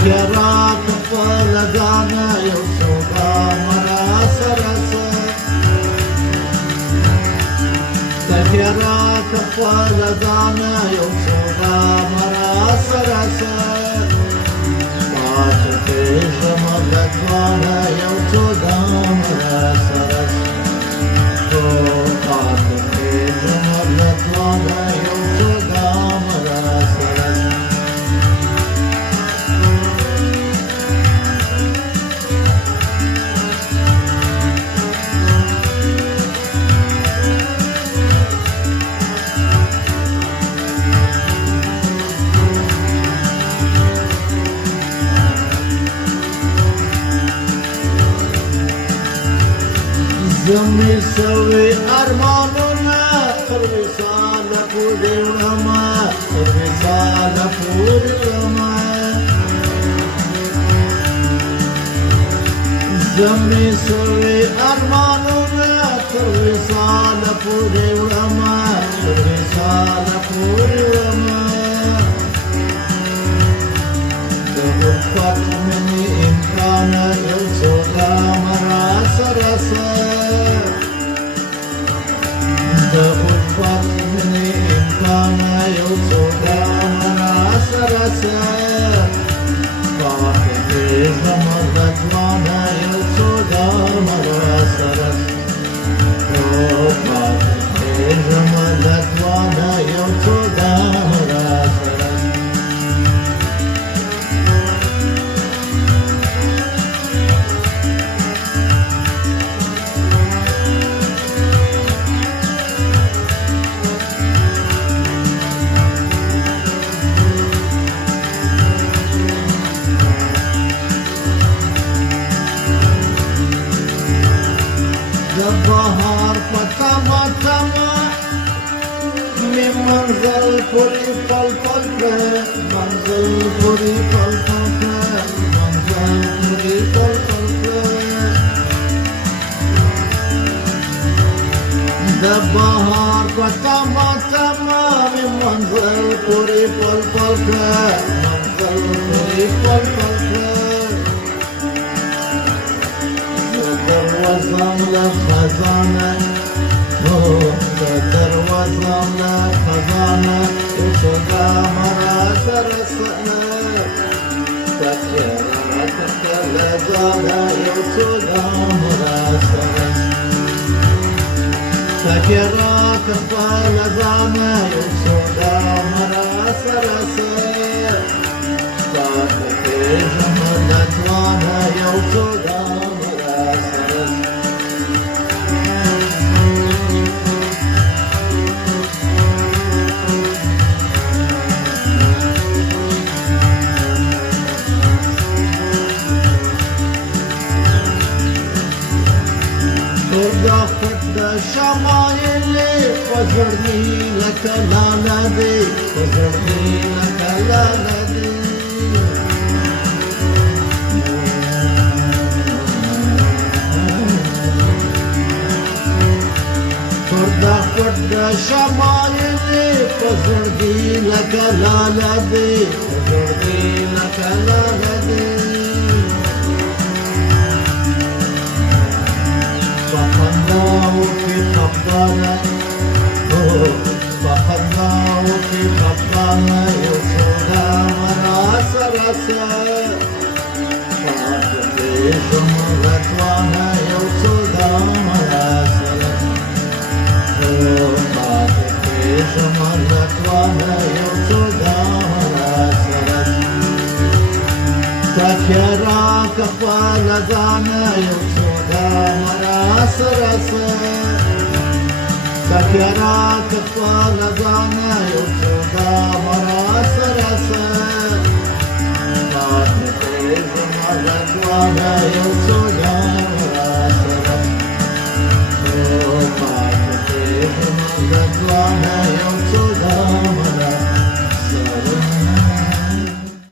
Sagerat paladana eu soga marasarasa Sagerat paladana eu soga marasarasa Paate jamaladvana eu soga marasarasa Paate jamaladvana eu soga marasarasa Zami savi armanuna Sarvisala purirama Sarvisala purirama Zami savi armanuna Sarvisala purirama Sarvisala purirama Dahufat mini imkana Yalsoga marasarasa Dahufat mini imkana Yalsoga marasarasa Paate jamaladvana Yalsoga marasarasa Paate jamaladvana Yalsoga marasarasa Bahar patama tama में मंजल पूरी पल पल पे मंजल पूरी पल पल पे मंजल पूरी पल पल पे जब बहार patama tama में मंजल पूरी पल पल पे मंजल पूरी पल पल पे دروازم لخزانه دروازم لخزانه يوسوغا مراسرسه سكرات لزانه يوسوغا مراسرسه سكرات لزانه يوسوغا مراسرسه سكرات لزانه يوسوغا ضافت شمايلي فزرني لك لا نادي فزرني لك لا نادي ضافت شمايلي فزرني لك لا نادي فزرني لك لا نادي فخذناه في قبضانه فخذناه في قبضانه يوسوغا مراسرسه فاته جملتوانه يوسوغا مراسرسه فاته جملتوانه يوسوغا مراسرسه تكراك فالدانه يوسوغا مراسرسه سكرات فالدانه يوسوغا مراسرسه فاته جملتوانه يوسوغا